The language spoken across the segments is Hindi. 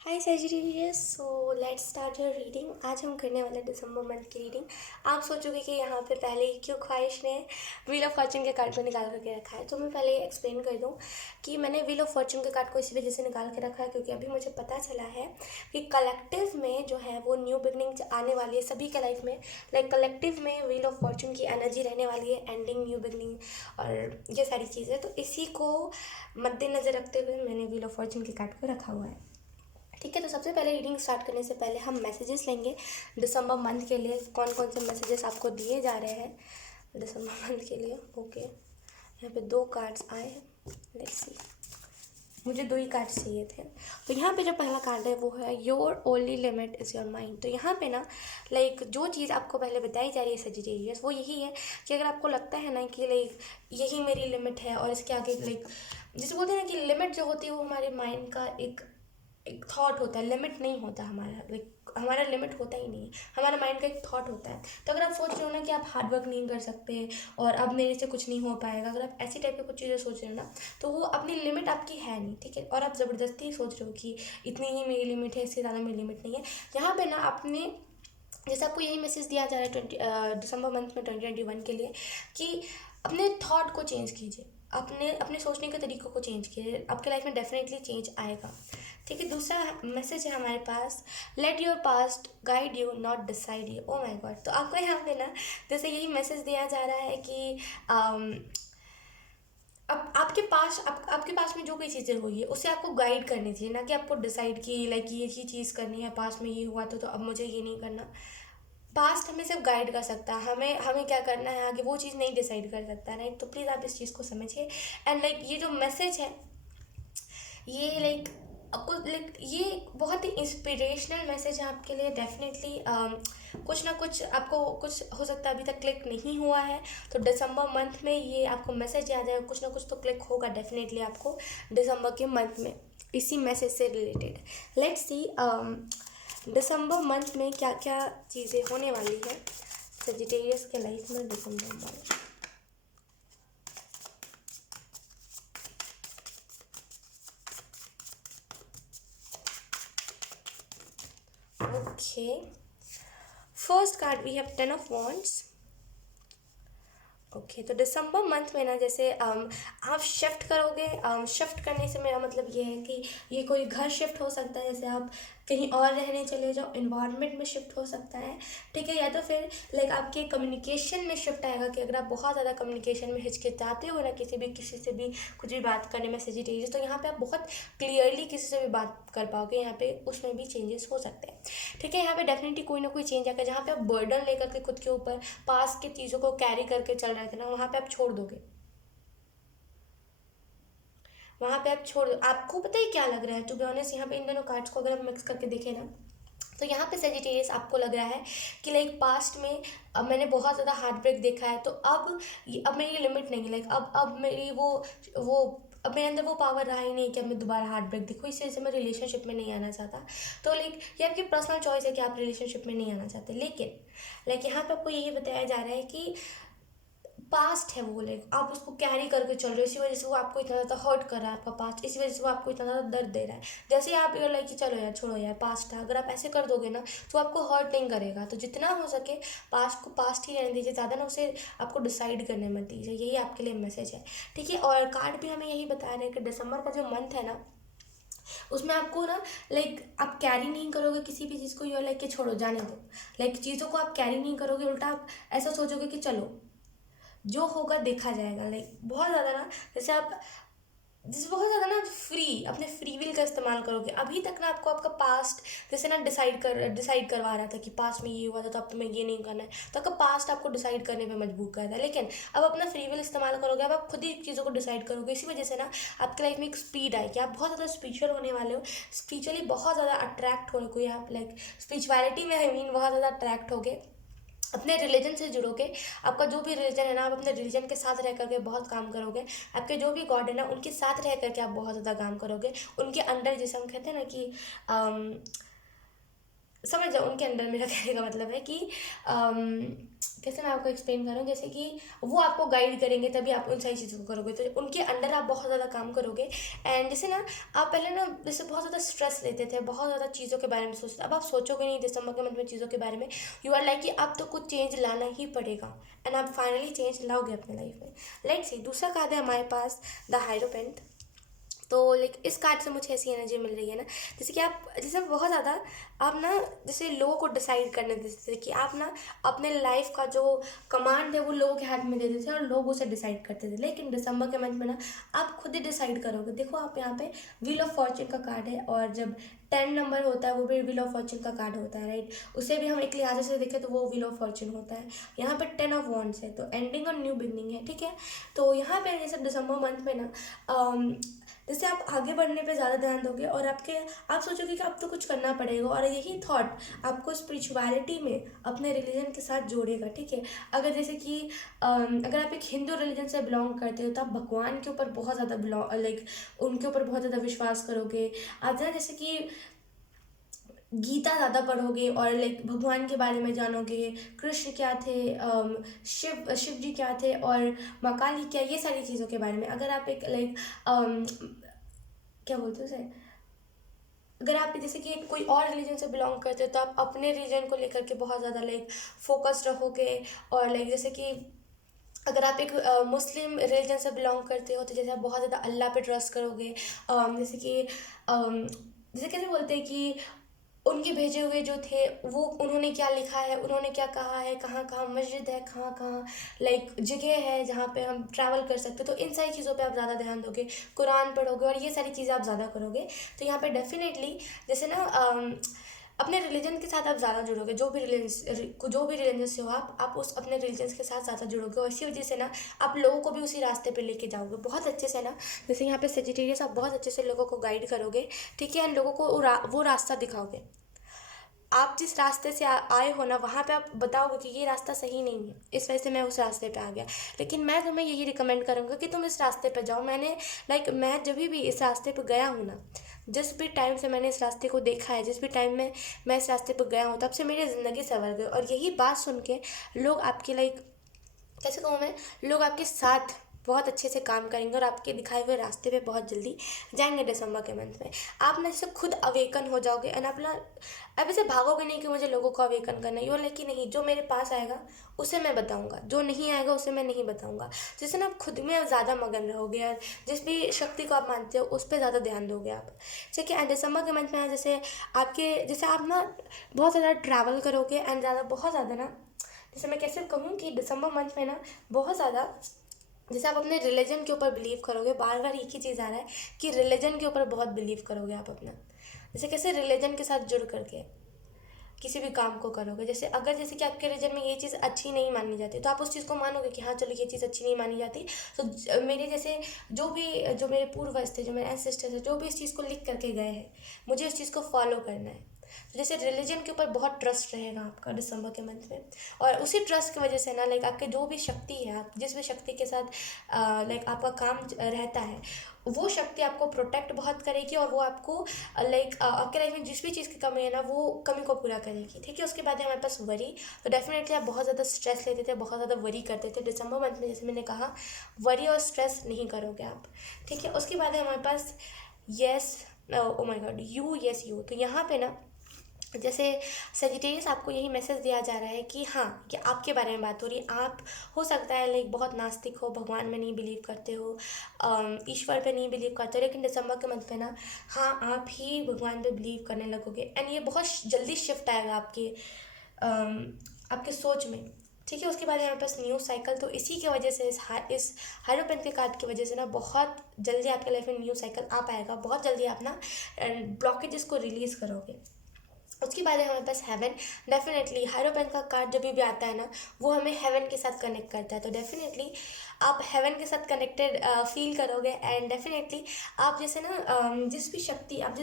Hi Sagittarius, so let's start your reading. आज हम करने वाले दिसंबर मंथ की रीडिंग। आप सोचोगे कि यहाँ पे पहले ही क्यों ख्वाहिश ने व्हील ऑफ फॉर्चून के कार्ड को निकाल करके रखा है। तो मैं पहले एक्सप्लेन कर दूँ कि मैंने व्हील ऑफ फॉर्चून के कार्ड को इसी वजह से निकाल के रखा है क्योंकि अभी मुझे पता चला है कि कलेक्टिव में जो है वो न्यू बिगनिंग आने वाली है सभी के लाइफ में। लाइक कलेक्टिव में व्हील ऑफ फॉर्चून की एनर्जी रहने वाली है, एंडिंग, न्यू बिगनिंग और ये सारी चीज़ें। तो इसी को मद्देनज़र रखते हुए मैंने व्हील ऑफ फॉर्चून के कार्ड को रखा हुआ है। ठीक है, तो सबसे पहले रीडिंग स्टार्ट करने से पहले हम मैसेजेस लेंगे दिसंबर मंथ के लिए। कौन कौन से मैसेजेस आपको दिए जा रहे हैं दिसंबर मंथ के लिए। ओके, यहाँ पे 2 कार्ड्स आए हैं। लेट्स सी, मुझे 2 ही कार्ड्स चाहिए थे। तो यहाँ पे जो पहला कार्ड है वो है your only limit is your mind. तो यहाँ पे ना लाइक जो चीज़ आपको पहले बताई जा रही है सजिटेरियस, वो यही है कि अगर आपको लगता है ना कि लाइक यही मेरी लिमिट है और इसके आगे लाइक जैसे बोलते हैं ना कि लिमिट जो होती है वो हमारे माइंड का एक एक थॉट होता है, लिमिट नहीं होता हमारा। लाइक हमारा लिमिट होता ही नहीं है, हमारा माइंड का एक थॉट होता है। तो अगर आप सोच रहे हो ना कि आप हार्ड वर्क नहीं कर सकते और अब मेरे से कुछ नहीं हो पाएगा, अगर आप ऐसी टाइप की कुछ चीज़ें सोच रहे हो ना, तो वो अपनी लिमिट आपकी है नहीं। ठीक है, और आप ज़बरदस्ती सोच रहे हो कि इतनी ही मेरी लिमिट है, इससे ज़्यादा मेरी लिमिट नहीं है। यहाँ पे ना अपने जैसे आपको यही मैसेज दिया जा रहा है दिसंबर मंथ में 2021 के लिए कि अपने थॉट को चेंज कीजिए, अपने अपने सोचने के तरीक़ों को चेंज कीजिए, आपके लाइफ में डेफिनेटली चेंज आएगा। ठीक है, दूसरा मैसेज है हमारे पास, let your past guide you not decide you. Oh my god, तो आपको यहाँ पे ना जैसे यही मैसेज दिया जा रहा है कि अब आपके पास में जो कोई चीज़ें हुई है उसे आपको गाइड करनी चाहिए, ना कि आपको डिसाइड की लाइक ये ही चीज़ करनी है, पास में ये हुआ तो अब मुझे ये नहीं करना। पास्ट हमें सिर्फ गाइड कर सकता है, हमें हमें क्या करना है आगे वो चीज़ नहीं डिसाइड कर सकता, राइट। तो प्लीज़ आप इस चीज़ को समझिए। एंड लाइक ये जो मैसेज है ये लाइक आपको लाइक ये बहुत ही इंस्पिरेशनल मैसेज है आपके लिए। डेफिनेटली कुछ ना कुछ आपको कुछ हो सकता है अभी तक क्लिक नहीं हुआ है, तो दिसंबर मंथ में ये आपको मैसेज याद है, कुछ ना कुछ तो क्लिक होगा डेफिनेटली आपको दिसंबर के मंथ में इसी मैसेज से related. Let's see December month में क्या क्या चीज़ें होने वाली है सजिटेरियस के लाइफ में दिसंबर month. Okay, first card we have 10 of wands. Okay, तो दिसंबर मंथ में ना जैसे आप शिफ्ट करोगे। शिफ्ट करने से मेरा मतलब ये है कि ये कोई घर शिफ्ट हो सकता है, जैसे आप कहीं और रहने चले जाओ, इन्वायरमेंट में शिफ्ट हो सकता है। ठीक है, या तो फिर लाइक आपके कम्युनिकेशन में शिफ्ट आएगा कि अगर आप बहुत ज़्यादा कम्युनिकेशन में हिचकिचाते हो ना किसी से भी कुछ भी बात करने में सेजिटेरियस, तो यहाँ पे आप बहुत क्लियरली किसी से भी बात कर पाओगे, यहाँ पे उसमें भी चेंजेस हो सकते हैं। ठीक है, यहाँ पे डेफिनेटली कोई ना कोई चेंज आएगा। जहाँ पे आप बर्डन लेकर के खुद के ऊपर पास की चीज़ों को कैरी करके चल रहे थे ना, वहाँ पे आप छोड़ दोगे, वहाँ पे आप छोड़ दो। आपको पता है क्या लग रहा है टू बी ऑनेस्ट, यहाँ पे इन दोनों कार्ड्स को अगर हम मिक्स करके देखें ना, तो यहाँ पे सेजिटेरियस आपको लग रहा है कि लाइक पास्ट में अब मैंने बहुत ज़्यादा हार्ट ब्रेक देखा है, तो अब मेरी लिमिट नहीं है। लाइक अब मेरी वो अब मेरे अंदर वो पावर रहा ही नहीं कि अब मैं दोबारा हार्ट ब्रेक देखूँ, इस वजह से मैं रिलेशनशिप में नहीं आना चाहता। तो लाइक ये आपकी पर्सनल चॉइस है कि आप रिलेशनशिप में नहीं आना चाहते, लेकिन लाइक यहाँ पे आपको यही बताया जा रहा है कि पास्ट है वो, लाइक आप उसको कैरी करके चल रहे हो, इसी वजह से वो आपको इतना ज़्यादा हर्ट कर रहा है आपका पास्ट, इसी वजह से वो आपको इतना ज़्यादा दर्द दे रहा है। जैसे ही आप ये लाइक कि चलो यार छोड़ो यार, पास्ट था, अगर आप ऐसे कर दोगे ना तो आपको हर्ट नहीं करेगा। तो जितना हो सके पास्ट को पास्ट ही रहने दीजिए, ज़्यादा ना उसे आपको डिसाइड करने मत दीजिए, यही आपके लिए मैसेज है। ठीक है, और कार्ड भी हमें यही बता रहे हैं कि दिसंबर का जो मंथ है ना उसमें आपको ना लाइक आप कैरी नहीं करोगे किसी भी चीज़ को, यू लाइक कि छोड़ो जाने दो। लाइक चीज़ों को आप कैरी नहीं करोगे, उल्टा आप ऐसा सोचोगे कि चलो जो होगा देखा जाएगा। लाइक बहुत ज़्यादा ना जैसे बहुत ज़्यादा ना फ्री अपने फ्री विल का इस्तेमाल करोगे। अभी तक ना आपको आपका पास्ट जैसे ना डिसाइड करवा रहा था कि पास्ट में ये हुआ था तो अब तुम्हें ये नहीं करना है, तो आपका पास्ट आपको डिसाइड करने पे मजबूर कर रहा है। लेकिन अब अपना फ्री विल इस्तेमाल करोगे, अब आप खुद ही चीज़ों को डिसाइड करोगे। इसी वजह से ना आपकी लाइफ में एक स्पीड आएगी, आप बहुत ज़्यादा स्पिरिचुअल होने वाले हो, स्पिरिचुअली बहुत ज़्यादा अट्रैक्ट हो कोई आप लाइक स्पिरिचुअलिटी में आई मीन बहुत ज़्यादा अट्रैक्ट होगे, अपने रिलीजन से जुड़ोगे। आपका जो भी रिलीजन है ना, आप अपने रिलीजन के साथ रह करके बहुत काम करोगे। आपके जो भी गॉड है ना उनके साथ रह करके आप बहुत ज़्यादा काम करोगे, उनके अंडर, जैसे हम कहते हैं ना कि समझ जाओ उनके अंडर। मेरा कहने का मतलब है कि कैसे मैं आपको एक्सप्लेन कर रहा हूँ, जैसे कि वो आपको गाइड करेंगे तभी आप उन सारी चीज़ों को करोगे, तो उनके अंडर आप बहुत ज़्यादा काम करोगे। एंड जैसे ना आप पहले ना जैसे बहुत ज़्यादा स्ट्रेस लेते थे, बहुत ज़्यादा चीज़ों के बारे में सोचते थे, अब आप सोचोगे नहीं दिसंबर के मंथ में चीज़ों के बारे में। यू आर लाइक कि अब तो कुछ चेंज लाना ही पड़ेगा, एंड आप फाइनली चेंज लाओगे अपने लाइफ में। लेट्स सी, दूसरा कार्ड है हमारे पास द हायरोपेंट। तो लाइक इस कार्ड से मुझे ऐसी एनर्जी मिल रही है ना, जैसे कि आप जैसे बहुत ज़्यादा आप ना जैसे लोगों को डिसाइड करने देते थे कि आप ना अपने लाइफ का जो कमांड है वो लोगों के हाथ में देते थे और लोग उसे डिसाइड करते थे। लेकिन दिसंबर के मंथ में ना आप खुद ही डिसाइड करोगे। देखो आप यहाँ पे व्हील ऑफ फॉर्चून का कार्ड है, और जब 10 नंबर होता है वो भी व्हील ऑफ फॉर्चून का कार्ड होता है, राइट। उसे भी हम एक लिहाज से देखें तो वो व्हील ऑफ फॉर्चून होता है। यहाँ पे 10 ऑफ वॉन्ड्स है, तो एंडिंग और न्यू बिगनिंग है, ठीक है। तो यहाँ पे जैसे दिसंबर मंथ में ना जैसे आप आगे बढ़ने पे ज़्यादा ध्यान दोगे, और आप सोचोगे कि अब तो कुछ करना पड़ेगा, और यही थॉट आपको स्पिरिचुअलिटी में अपने रिलीजन के साथ जोड़ेगा, ठीक है। अगर जैसे कि अगर आप एक हिंदू रिलीजन से बिलोंग करते हो तो आप भगवान के ऊपर बहुत ज़्यादा लाइक उनके ऊपर बहुत ज़्यादा विश्वास करोगे। आप ना जैसे कि गीता ज़्यादा पढ़ोगे और लाइक भगवान के बारे में जानोगे, कृष्ण क्या थे, शिव जी क्या थे, और माँ काली क्या, ये सारी चीज़ों के बारे में। अगर आप एक लाइक क्या बोलते हैं उसे, अगर आप जैसे कि कोई और रिलीजन से बिलोंग करते हो तो आप अपने रीजन को लेकर के बहुत ज़्यादा लाइक फोकस्ड रहोगे। और लाइक जैसे कि अगर आप एक मुस्लिम रिलीजन से बिलोंग करते हो तो जैसे आप बहुत ज़्यादा अल्लाह पे ट्रस्ट करोगे। जैसे कि जैसे कैसे बोलते हैं कि उनके भेजे हुए जो थे वो उन्होंने क्या लिखा है, उन्होंने क्या कहा है, कहाँ कहाँ मस्जिद है, कहाँ कहाँ लाइक जगह है जहाँ पे हम ट्रैवल कर सकते, तो इन सारी चीज़ों पे आप ज़्यादा ध्यान दोगे, कुरान पढ़ोगे और ये सारी चीज़ें आप ज़्यादा करोगे। तो यहाँ पे डेफिनेटली जैसे ना अपने रिलीजन के साथ आप ज़्यादा जुड़ोगे। जो भी रिलीजन से हो आप उस अपने रिलीजन के साथ ज़्यादा जुड़ोगे, और इसी वजह से ना आप लोगों को भी उसी रास्ते पे लेके जाओगे बहुत अच्छे से ना। जैसे यहाँ पे सेजिटेरियस आप बहुत अच्छे से लोगों को गाइड करोगे, ठीक है, एंड लोगों को वो रास्ता दिखाओगे। आप जिस रास्ते से आए हो ना वहाँ पे आप बताओगे कि ये रास्ता सही नहीं है, इस वजह से मैं उस रास्ते पे आ गया। लेकिन मैं तुम्हें यही रिकमेंड करूँगा कि तुम इस रास्ते पे जाओ। मैं जब भी इस रास्ते पे गया हूँ ना, जिस भी टाइम से मैंने इस रास्ते को देखा है, जिस भी टाइम में मैं इस रास्ते पे गया हूँ, तब से मेरी ज़िंदगी संवर गई। और यही बात सुन के लोग आपके लाइक कैसे कहूँ मैं, लोग आपके साथ बहुत अच्छे से काम करेंगे और आपके दिखाए हुए रास्ते पे बहुत जल्दी जाएंगे दिसंबर के मंथ में। आप ना जैसे खुद अवेकन हो जाओगे, एंड अपना अब ऐसे भागोगे नहीं कि मुझे लोगों को अवेकन करना है। यू लाइक कि नहीं, जो मेरे पास आएगा उसे मैं बताऊंगा, जो नहीं आएगा उसे मैं नहीं बताऊंगा। जैसे ना आप खुद में ज़्यादा मगन रहोगे, और जिस भी शक्ति को आप मानते हो उस पर ज़्यादा ध्यान दोगे आप, ठीक है। एंड दिसंबर के मंथ में जैसे आप ना बहुत ज़्यादा ट्रैवल करोगे, एंड बहुत ज़्यादा ना जैसे मैं कैसे कहूँ कि दिसंबर मंथ में ना बहुत ज़्यादा जैसे आप अपने रिलीजन के ऊपर बिलीव करोगे। बार बार एक ही चीज़ आ रहा है कि रिलीजन के ऊपर बहुत बिलीव करोगे आप अपना, जैसे कैसे रिलीजन के साथ जुड़ करके किसी भी काम को करोगे। जैसे कि आपके रिलीजन में ये चीज़ अच्छी नहीं मानी जाती तो आप उस चीज़ को मानोगे कि हाँ चलो ये चीज़ अच्छी नहीं मानी जाती, तो मेरे जैसे जो मेरे पूर्वज थे, जो मेरे एंसेस्टर्स थे, जो भी इस चीज़ को लिख करके गए हैं, मुझे उस चीज़ को फॉलो करना है। तो जैसे रिलीजन के ऊपर बहुत ट्रस्ट रहेगा आपका दिसंबर के मंथ में, और उसी ट्रस्ट की वजह से ना लाइक आपके जो भी शक्ति है, आप जिस भी शक्ति के साथ लाइक आपका काम रहता है, वो शक्ति आपको प्रोटेक्ट बहुत करेगी, और वो आपको लाइक आपके लाइफ में जिस भी चीज़ की कमी है ना वो कमी को पूरा करेगी, ठीक है। उसके बाद है हमारे पास वरी। तो डेफिनेटली आप बहुत ज़्यादा स्ट्रेस लेते थे, बहुत ज़्यादा वरी करते थे दिसंबर मंथ में, जैसे मैंने कहा वरी और स्ट्रेस नहीं करोगे आप, ठीक है। उसके बाद है हमारे पास yes, oh my god, you. तो यहाँ पे ना जैसे सेजिटेरियस आपको यही मैसेज दिया जा रहा है कि हाँ, कि आपके बारे में बात हो रही है। आप हो सकता है लाइक बहुत नास्तिक हो, भगवान में नहीं बिलीव करते हो, ईश्वर पे नहीं बिलीव करते हो, लेकिन दिसंबर के मंथ में ना हाँ आप ही भगवान पे बिलीव करने लगोगे, एंड ये बहुत जल्दी शिफ्ट आएगा आपके सोच में, ठीक है। उसके बाद हमारे पास न्यू साइकिल। तो इसी की वजह से इस हायरोपेंट के कार्ड की वजह से ना बहुत जल्दी आपके लाइफ में न्यू साइकिल आ पाएगा, बहुत जल्दी आप ना ब्लॉकेजेस को रिलीज़ करोगे। उसके बाद है हमारे पास हेवन। डेफिनेटली हायरोपेंट का कार्ड जब भी आता है ना वो हमें हेवन के साथ कनेक्ट करता है, तो डेफिनेटली आप हेवन के साथ कनेक्टेड फील करोगे। एंड डेफिनेटली आप जैसे ना जिस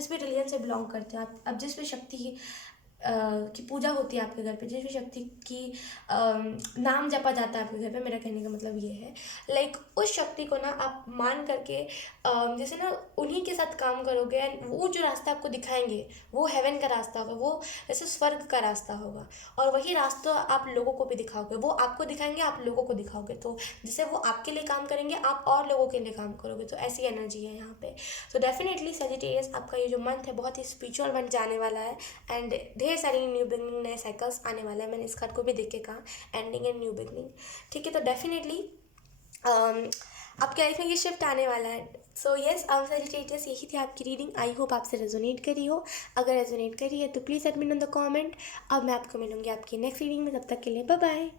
भी रिलीजन से बिलोंग करते हो, आप जिस भी शक्ति की पूजा होती है आपके घर पे, जिस भी शक्ति की नाम जपा जाता है आपके घर पे, मेरा कहने का मतलब ये है, लाइक उस शक्ति को ना आप मान करके जैसे ना उन्हीं के साथ काम करोगे, एंड वो जो रास्ता आपको दिखाएंगे वो हेवन का रास्ता होगा, वो जैसे स्वर्ग का रास्ता होगा, और वही रास्ता आप लोगों को भी दिखाओगे, वो आपको दिखाएंगे, आप लोगों को दिखाओगे, तो जैसे वो आपके लिए काम करेंगे, आप और लोगों के लिए काम करोगे, तो ऐसी एनर्जी है यहाँ पे। तो डेफिनेटली सजिटेरियस, आपका ये जो मंथ है बहुत ही स्पिरिचुअल बन जाने वाला है, एंड ढेर सारी न्यू बिगनिंग, नए साइकिल्स आने वाला है। मैंने इस कार्ड को भी देख के कहा, एंडिंग एंड न्यू बिगनिंग, ठीक है। तो डेफिनेटली आपके लाइफ में ये शिफ्ट आने वाला है। सो येस, आप सजिटेरियस, यही थी आपकी रीडिंग। आई होप आपसे रेजोनेट करी हो। अगर रेजोनेट करी है तो please let me know in the comment. अब मैं आपको मिलूंगी आपकी नेक्स्ट रीडिंग में, तब तक के लिए बाय बाय।